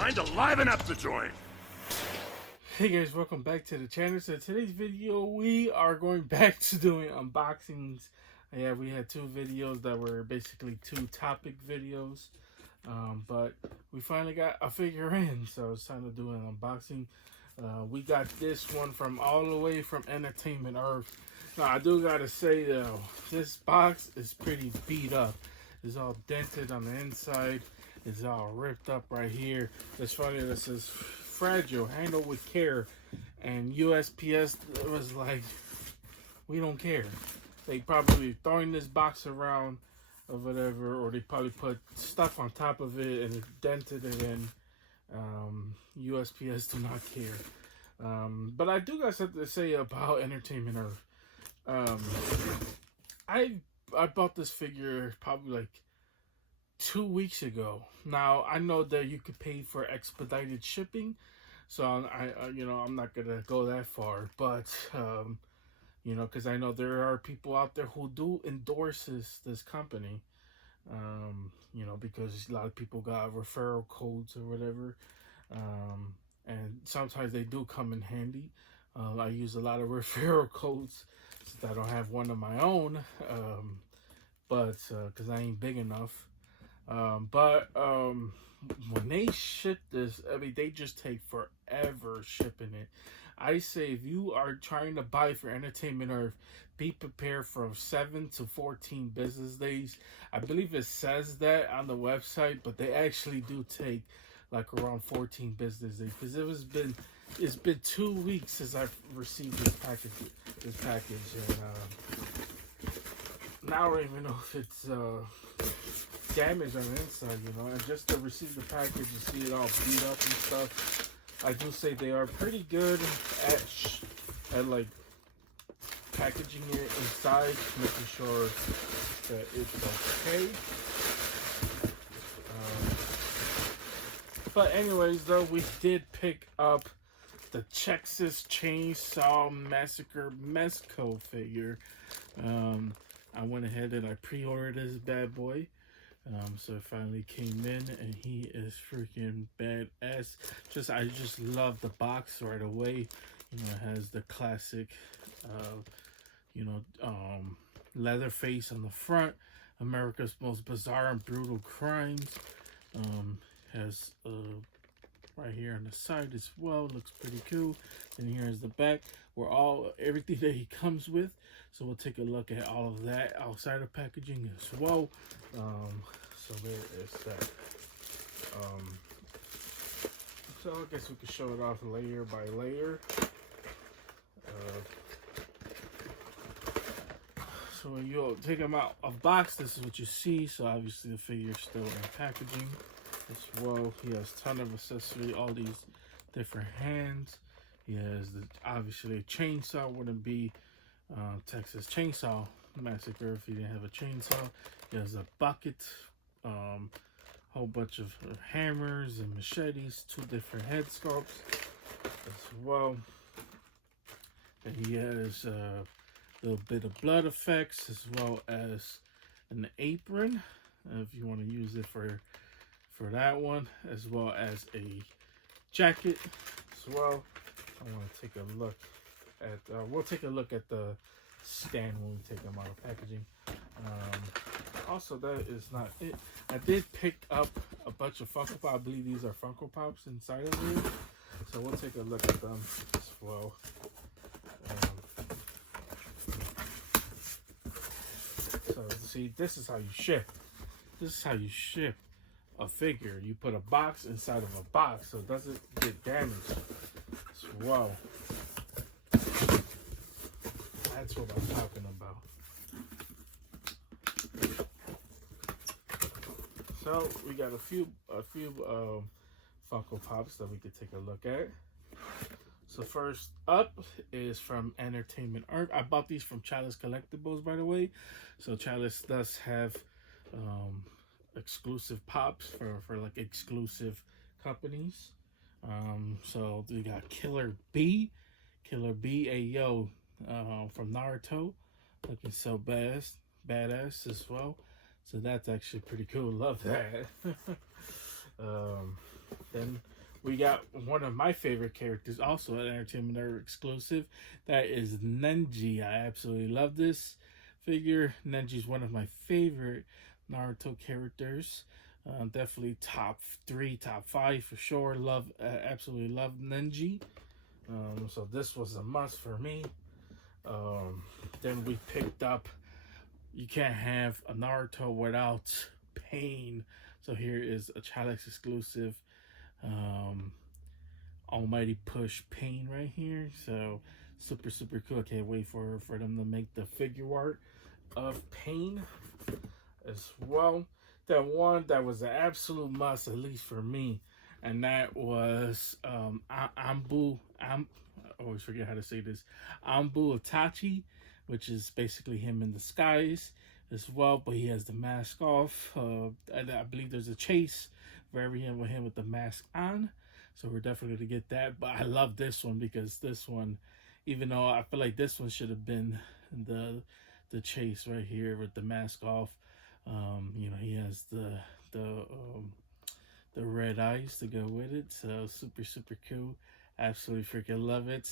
Time to liven up the joint. Hey guys, welcome back to the channel. So today's video, we are going back to doing unboxings. Yeah, we had two videos that were basically two topic videos. But we finally got a figure in, so it's time to do an unboxing. We got this one from all the way from Entertainment Earth. Now, I do gotta say though, this box is pretty beat up. It's all dented on the inside. It's all ripped up right here. It's funny that it says fragile, handled with care. And USPS was like, we don't care. They probably throwing this box around or whatever, or they probably put stuff on top of it and dented it in. USPS do not care. But I do got something to say about Entertainment Earth. I bought this figure probably like 2 weeks ago. Now I know that you could pay for expedited shipping, so I'm not gonna go that far, but because I know there are people out there who do endorse this company, because a lot of people got referral codes or whatever, and sometimes they do come in handy. I use a lot of referral codes since I don't have one of my own, but because I ain't big enough. When they ship this, I mean, they just take forever shipping it. I say if you are trying to buy for Entertainment Earth, be prepared for 7 to 14 business days. I believe it says that on the website, but they actually do take like around 14 business days, because it's been 2 weeks since I've received this package, and now I don't even know if it's damaged on the inside, and just to receive the package and see it all beat up and stuff. I do say they are pretty good at like packaging it inside, making sure that it's okay. But anyways, though, we did pick up the Texas Chainsaw Massacre Mezco figure. I went ahead and I pre-ordered this bad boy. So it finally came in, and he is freaking badass. I just love the box right away. It has the classic, Leatherface on the front, America's most bizarre and brutal crimes. Has right here on the side as well, looks pretty cool. And here's the back, where everything that he comes with. So we'll take a look at all of that outside of packaging as well. So there is that. So I guess we could show it off layer by layer. So when you take them out of box, this is what you see. So obviously the figure is still in packaging as well. He has a ton of accessory, all these different hands. He has obviously a chainsaw. Wouldn't be Texas Chainsaw Massacre if he didn't have a chainsaw. He has a bucket, whole bunch of hammers and machetes, 2 different head sculpts as well. And he has a little bit of blood effects, as well as an apron if you want to use it for that one, as well as a jacket as well. I want to take a look at we'll take a look at the stand when we take them out of packaging. Also, that is not it. I did pick up a bunch of Funko Pop. I believe these are Funko Pops inside of here, so we'll take a look at them as well. So see, this is how you ship. This is how you ship a figure. You put a box inside of a box so it doesn't get damaged as well. That's what I'm talking about. So we got a few Funko Pops that we could take a look at. So first up is from Entertainment Earth. I bought these from Chalice Collectibles, by the way. So Chalice does have exclusive pops for like exclusive companies. So we got Killer B, Ayo, from Naruto, looking so badass as well. So that's actually pretty cool. Love that. Um, then we got one of my favorite characters, also an Entertainment Network exclusive. That is Nenji. I absolutely love this figure. Nenji is one of my favorite Naruto characters. Definitely top 3, top 5 for sure. Absolutely love Nenji. So this was a must for me. Then we picked up. You can't have a Naruto without Pain. So here is a Chalice exclusive. Almighty Push Pain right here. So super cool. I can't wait for them to make the figure art of Pain as well. That one that was an absolute must, at least for me, and that was Ambu. I always forget how to say this. Ambu Itachi, which is basically him in the skies as well, but he has the mask off. I believe there's a chase for every him with the mask on. So we're definitely going to get that. But I love this one because this one, even though I feel like this one should have been the chase right here with the mask off. He has the red eyes to go with it. So super cool. Absolutely freaking love it.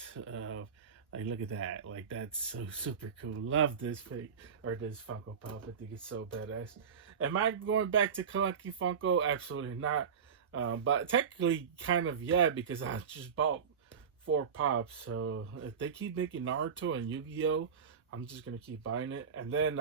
Like, look at that. Like, that's so super cool. Love this fake or this Funko Pop. I think it's so badass. Am I going back to collecting Funko? Absolutely not. But technically, kind of, yeah, because I just bought 4 pops. So if they keep making Naruto and Yu-Gi-Oh, I'm just going to keep buying it. And then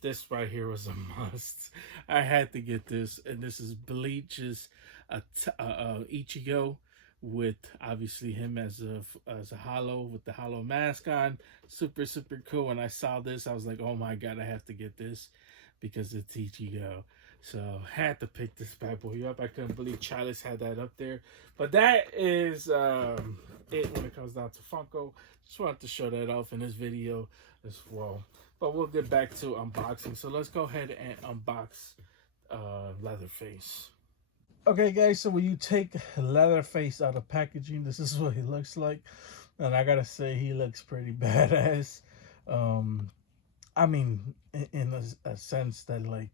this right here was a must. I had to get this. And this is Bleach's Ichigo, with obviously him as a hollow with the hollow mask on. Super cool. When I saw this, I was like, oh my god, I have to get this because it's Ichigo. So had to pick this bad boy up. I couldn't believe Chalice had that up there. But that is it when it comes down to Funko. Just wanted to show that off in this video as well. But we'll get back to unboxing. So let's go ahead and unbox Leatherface. Okay, guys, so when you take Leatherface out of packaging, this is what he looks like. And I gotta say, he looks pretty badass. I mean, in a sense that, like,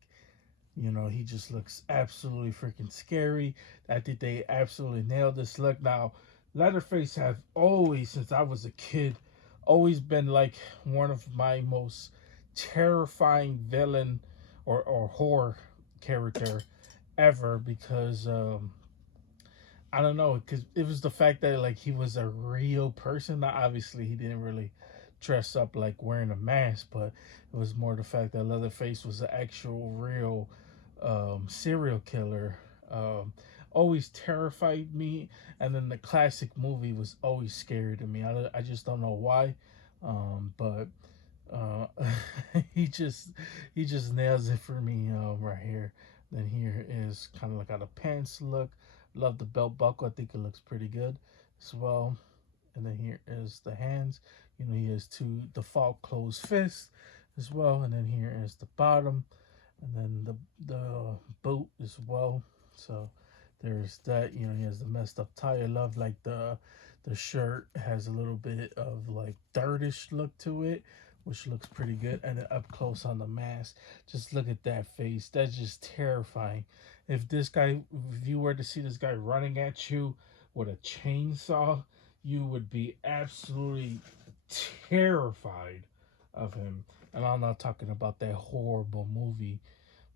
he just looks absolutely freaking scary. I think they absolutely nailed this look. Now, Leatherface have always, since I was a kid, always been like one of my most terrifying villain or horror character ever, because I don't know, because it was the fact that, like, he was a real person. Now, obviously he didn't really dress up like wearing a mask, but it was more the fact that Leatherface was an actual real serial killer. Always terrified me, and then the classic movie was always scary to me. I just don't know why, but he just nails it for me right here. Then here is kind of like how the pants look. Love the belt buckle. I think it looks pretty good as well. And then here is the hands. He has 2 default closed fists as well. And then here is the bottom, and then the boot as well. So there's that. He has the messed up tie. I love, like, the shirt has a little bit of, like, dirtish look to it, which looks pretty good. And then up close on the mask, just look at that face. That's just terrifying. If you were to see this guy running at you with a chainsaw, you would be absolutely terrified of him. And I'm not talking about that horrible movie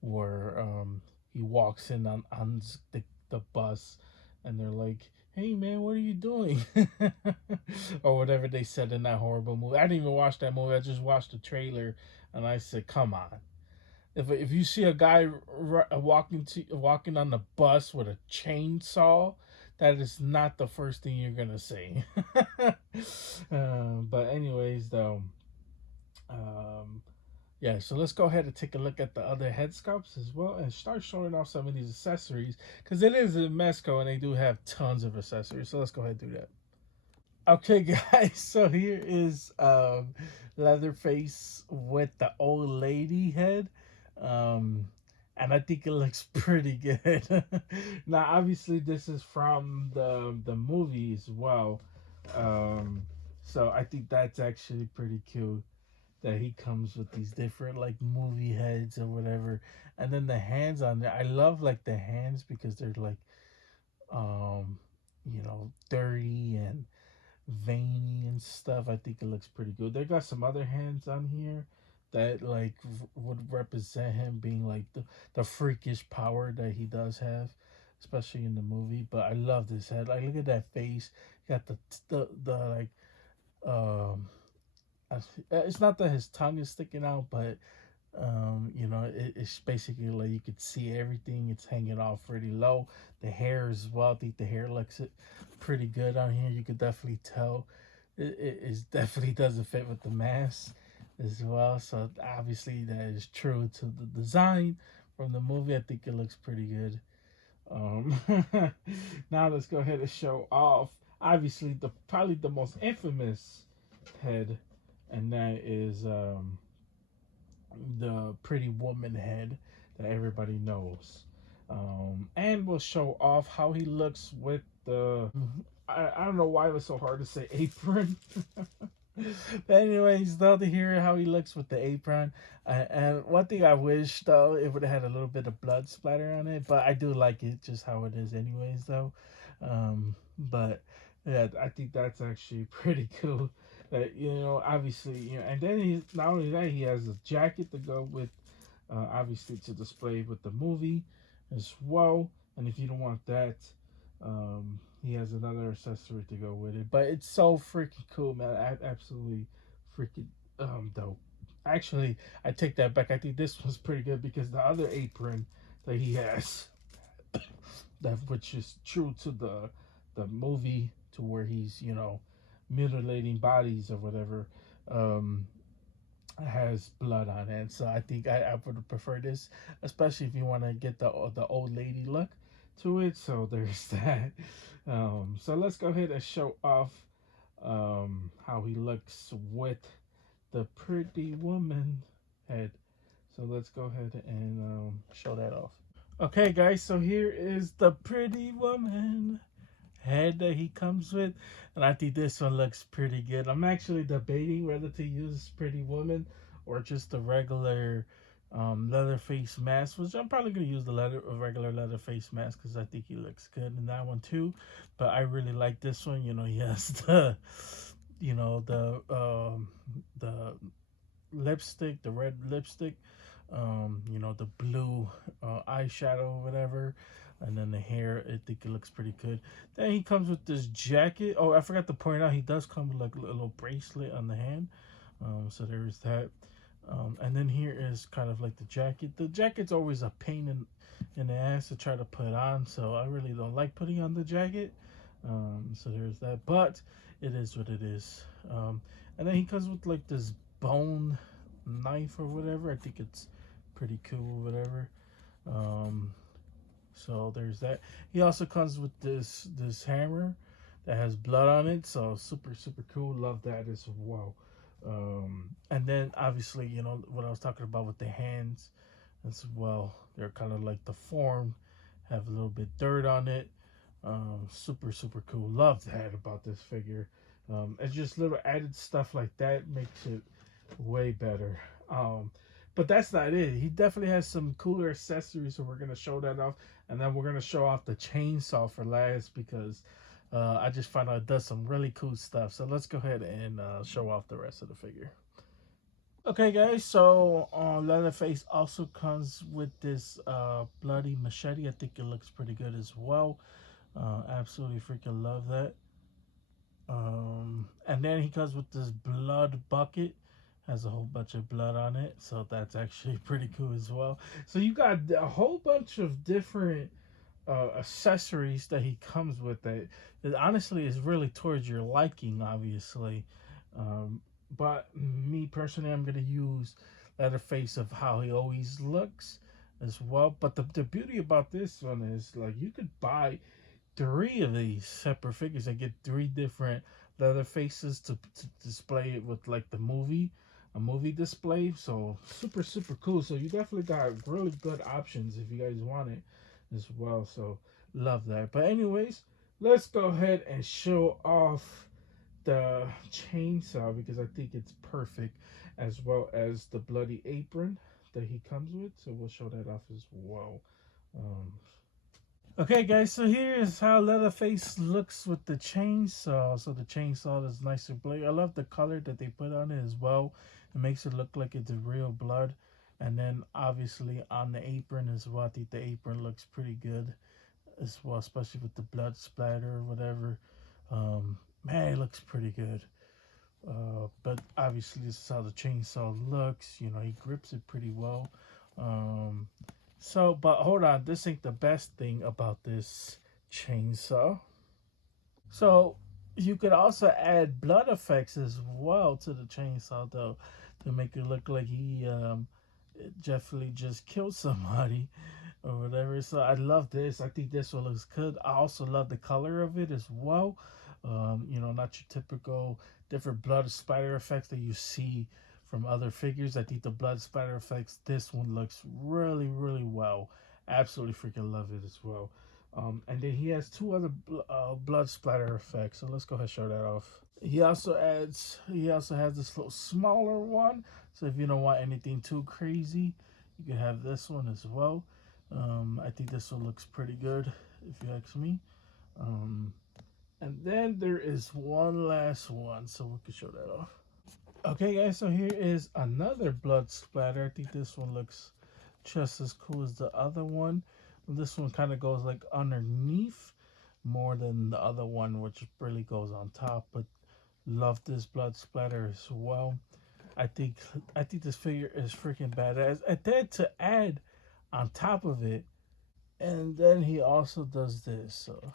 where he walks in on the bus and they're like, hey man, what are you doing? Or whatever they said in that horrible movie. I didn't even watch that movie. I just watched the trailer and I said, come on. If you see a guy walking on the bus with a chainsaw, that is not the first thing you're gonna say. But anyways, though, yeah. So let's go ahead and take a look at the other head sculpts as well, and start showing off some of these accessories, because it is a Mezco and they do have tons of accessories. So let's go ahead and do that. Okay, guys. So here is Leatherface with the old lady head. And I think it looks pretty good. Now, obviously, this is from the movie as well. So I think that's actually pretty cool. that he comes with these different like movie heads or whatever, and then the hands on there. I love like the hands because they're like um dirty and veiny and stuff. I think it looks pretty good. They got some other hands on here that like would represent him being like the freakish power that he does have, especially in the movie. But I love this head. Like look at that face. Got the like um. It's not that his tongue is sticking out, but it's basically like you could see everything. It's hanging off pretty low. The hair as well. I think the hair looks pretty good on here. You could definitely tell it is definitely doesn't fit with the mask as well. So obviously that is true to the design from the movie. I think it looks pretty good. Um, Now let's go ahead and show off. Obviously, the probably the most infamous head, and that is the pretty woman head that everybody knows. And we'll show off how he looks with the. I don't know why it was so hard to say apron. But anyways, though, to hear how he looks with the apron, and one thing I wish though it would have had a little bit of blood splatter on it, but I do like it just how it is, anyways. Though, but yeah, I think that's actually pretty cool. That obviously, and then he not only that he has a jacket to go with, obviously to display with the movie as well. And if you don't want that, he has another accessory to go with it. But it's so freaking cool, man. Absolutely freaking dope. Actually, I take that back. I think this one's pretty good because the other apron that he has, that which is true to the movie, to where he's mutilating bodies or whatever, um, has blood on it. So I think I would prefer this, especially if you want to get the old lady look to it. So there's that. So let's go ahead and show off how he looks with the pretty woman head. So let's go ahead and show that off. Okay, guys. So here is the pretty woman head that he comes with, and I think this one looks pretty good. I'm actually debating whether to use Pretty Woman or just the regular Leatherface mask, which I'm probably gonna use the regular Leatherface mask because I think he looks good in that one too. But I really like this one. He has the lipstick, the red lipstick, the blue eyeshadow or whatever, and then the hair. I think it looks pretty good. Then he comes with this jacket. Oh, I forgot to point out, he does come with like a little bracelet on the hand. So there's that. And then here is kind of like the jacket. The jacket's always a pain in the ass to try to put on, so I really don't like putting on the jacket. So there's that, but it is what it is. And then he comes with like this bone knife or whatever. I think it's pretty cool, whatever. Um, so there's that. He also comes with this hammer that has blood on it. So super cool. Love that as well. And then obviously what I was talking about with the hands as well. They're kind of like the form, have a little bit dirt on it. Super cool. Love that about this figure. It's just little added stuff like that makes it way better. But that's not it. He definitely has some cooler accessories, so we're gonna show that off, and then we're gonna show off the chainsaw for last because I just found out it does some really cool stuff. So let's go ahead and show off the rest of the figure. Okay, guys. So Leatherface also comes with this bloody machete. I think it looks pretty good as well. Absolutely freaking love that. And then he comes with this blood bucket, has a whole bunch of blood on it, so that's actually pretty cool as well. So you got a whole bunch of different accessories that he comes with that honestly is really towards your liking, obviously. But me personally, I'm gonna use Leatherface of how he always looks as well. But the beauty about this one is like you could buy three of these separate figures and get three different leather faces to display it with like a movie display. So super cool. So you definitely got really good options if you guys want it as well. So love that. But anyways, let's go ahead and show off the chainsaw because I think it's perfect, as well as the bloody apron that he comes with. So we'll show that off as well. Um, okay, guys. So here's how Leatherface looks with the chainsaw. So the chainsaw is nice and blade. I love the color that they put on it as well. It makes it look like it's real blood. And then obviously on the apron as well. I think the apron looks pretty good as well, especially with the blood splatter or whatever. Man, it looks pretty good. But obviously, this is how the chainsaw looks. You know, he grips it pretty well. Um, but hold on, this ain't the best thing about this chainsaw. So, you could also add blood effects as well to the chainsaw, though, to make it look like he definitely just killed somebody or whatever. So I love this. I think this one looks good. I also love the color of it as well. You know, not your typical different blood spider effects that you see from other figures. I think the blood spider effects, this one looks really, really well. Absolutely freaking love it as well. And then he has two other blood splatter effects. So let's go ahead and show that off. He also has this little smaller one. So if you don't want anything too crazy, you can have this one as well. I think this one looks pretty good, if you ask me. Um, and then there is one last one, so we can show that off. Okay, guys, so here is another blood splatter. I think this one looks just as cool as the other one. This one kind of goes like underneath more than the other one, which really goes on top. But love this blood splatter as well. I think I think this figure is freaking badass. And then to add on top of it, and then he also does this. So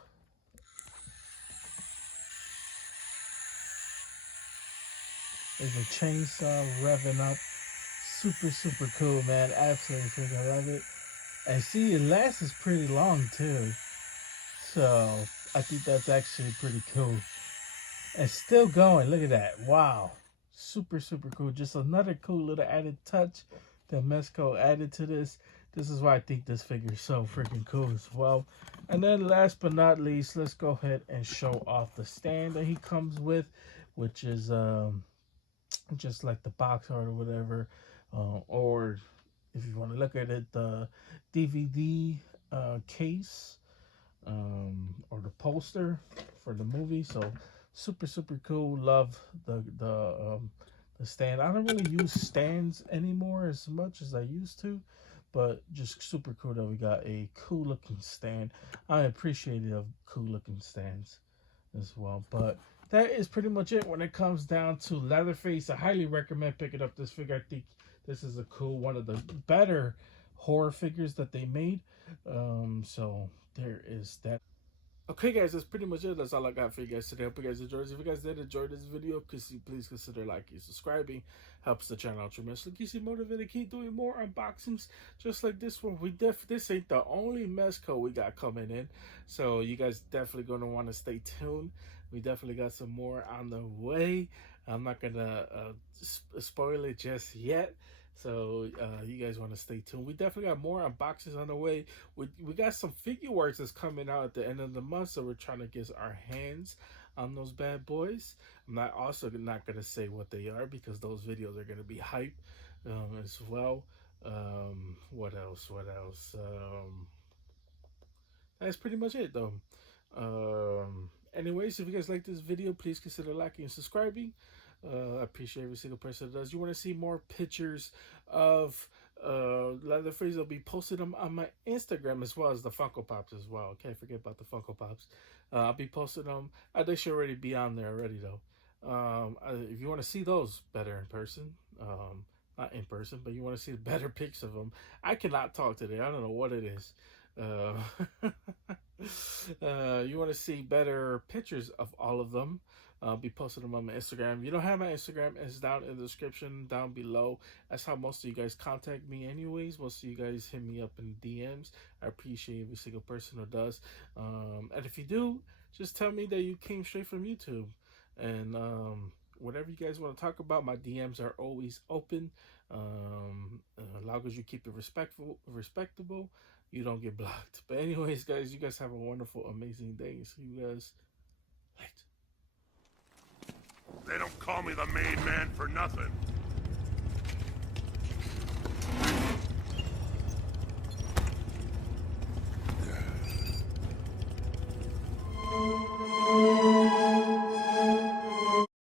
there's a chainsaw revving up. Super, super cool, man. Absolutely freaking love it. And see, it lasts pretty long too. So I think that's actually pretty cool. And still going. Look at that. Wow. Super, super cool. Just another cool little added touch that Mezco added to this. This is why I think this figure is so freaking cool as well. And then last but not least, let's go ahead and show off the stand that he comes with, which is just like the box art or whatever. Or if you want to look at it, the DVD case or the poster for the movie. So super super cool. Love the stand. I don't really use stands anymore as much as I used to, but just super cool that we got a cool looking stand. I appreciate it of cool looking stands as well. But that is pretty much it when it comes down to Leatherface. I highly recommend picking up this figure. I think this is a cool one of the better horror figures that they made. So there is that. Okay, guys, that's pretty much it. That's all I got for you guys today. Hope you guys enjoyed. If you guys did enjoy this video, please consider liking, subscribing. Helps the channel out tremendously. Keeps you motivated. Keep doing more unboxings just like this one. This ain't the only Mezco we got coming in, so you guys definitely gonna want to stay tuned. We definitely got some more on the way. I'm not gonna spoil it just yet. So you guys want to stay tuned. We definitely got more unboxings on the way. We got some figure works that's coming out at the end of the month, so we're trying to get our hands on those bad boys. I'm not gonna say what they are because those videos are gonna be hype as well. What else? What else? That's pretty much it though. Anyways, if you guys like this video, please consider liking and subscribing. I appreciate every single person that does. You want to see more pictures of Leatherface? I'll be posting them on my Instagram as well as the Funko Pops as well. Can't forget about the Funko Pops. I'll be posting them. They should already be on there already though. If you want to see those better in person, not in person, but you want to see better pics of them. I cannot talk today. I don't know what it is. You want to see better pictures of all of them, I'll be posting them on my Instagram. If you don't have my Instagram, it's down in the description down below. That's how most of you guys contact me anyways. Most of you guys hit me up in DMs. I appreciate every single person who does. And if you do, just tell me that you came straight from YouTube. And whatever you guys want to talk about, my DMs are always open. As long as you keep it respectable, you don't get blocked. But anyways, guys, you guys have a wonderful, amazing day. See you guys later. They don't call me the main man for nothing.